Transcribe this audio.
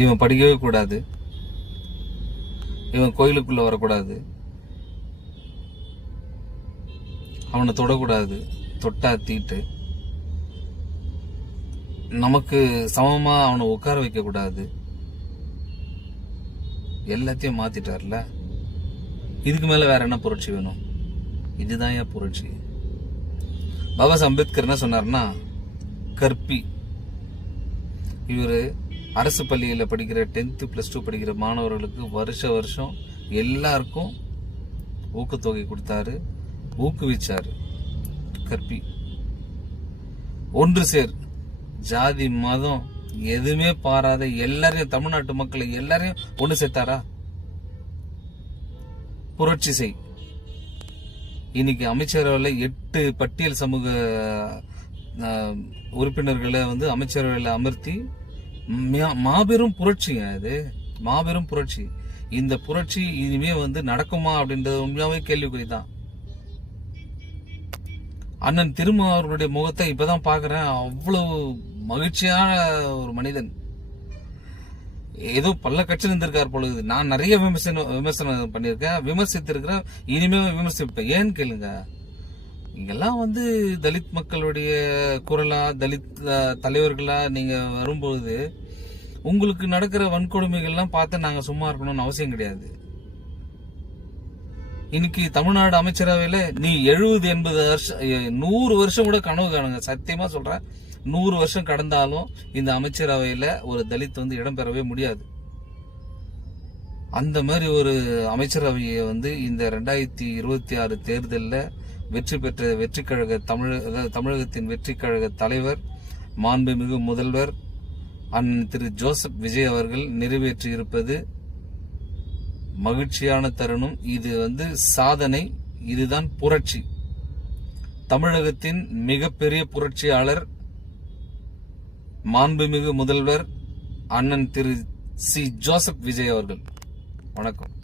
இவன் படிக்கவே கூடாது, இவன் கோயிலுக்குள்ள வரக்கூடாது, அவனை தொடக்கூடாது, தொட்டா தீட்டு, நமக்கு சமமா அவனை உட்கார வைக்க கூடாது, எல்லாத்தையும் மாத்திட்டார்ல. இதுக்கு மேல வேற என்ன புரட்சி வேணும்? இதுதான் ஏன் புரட்சி. பாபா சாஹேப் அம்பேத்கர் என்ன சொன்னார்னா, கற்பி. இவரு அரசு பள்ளியில படிக்கிற 10th +2 படிக்கிற மாணவர்களுக்கு வருஷம் எல்லாருக்கும் ஊக்கத்தொகை கொடுத்தாரு, ஊக்குவிச்சாரு. கற்பி. ஒன்று சேர், ஜாதி மதம் எதுவுமே பாராத எல்லாரையும், தமிழ்நாட்டு மக்களை எல்லாரையும் ஒண்ணு சேர்த்தாரா? புரட்சி செய். இன்னைக்கு அமைச்சரவையில் 8 பட்டியல் சமூக உறுப்பினர்களை அமைச்சரவையில் அமர்த்தி மாபெரும் புரட்சிங்க. இது மாபெரும் புரட்சி. இந்த புரட்சி இனிமே நடக்குமா அப்படின்றது உண்மையாவே கேள்விக்குறிதான். அண்ணன் திருமாவர்களுடைய முகத்தை இப்பதான் பாக்குறேன். அவ்வளவு மகிழ்ச்சியான ஒரு மனிதன். ஏதோ பல கட்சி இருந்திருக்கார் பொழுது. நான் நிறைய விமர்சனம் பண்ணிருக்கேன், விமர்சித்திருக்கிறேன், இனிமே விமர்சிப்பேன். ஏன்னு கேளுங்க, இங்கெல்லாம் தலித் மக்களுடைய குரலா, தலித் தலைவர்களா நீங்க வரும்போது உங்களுக்கு நடக்கிற வன்கொடுமைகள்லாம் பார்த்து நாங்க சும்மா இருக்கணும்னு அவசியம் கிடையாது. இன்னைக்கு தமிழ்நாடு அமைச்சரவையில நீ 70-80 வருஷம் 100 வருஷம் கூட கனவு காணுங்க. சத்தியமா சொல்றேன், 100 வருஷம் கடந்தாலும் இந்த அமைச்சரவையில ஒரு தலித் இடம்பெறவே முடியாது. அந்த மாதிரி ஒரு அமைச்சரவையை இந்த 2026 தேர்தலில் வெற்றி பெற்ற வெற்றி கழக தமிழகத்தின் வெற்றி கழக தலைவர், மாண்புமிகு முதல்வர் அண்ணன் திரு ஜோசப் விஜய் அவர்கள் நிறைவேற்றி இருப்பது மகிழ்ச்சியான தருணம். இது சாதனை, இதுதான் புரட்சி. தமிழகத்தின் மிகப்பெரிய புரட்சியாளர் மாண்புமிகு முதல்வர் அண்ணன் திரு சி. ஜோசப் விஜய் அவர்கள். வணக்கம்.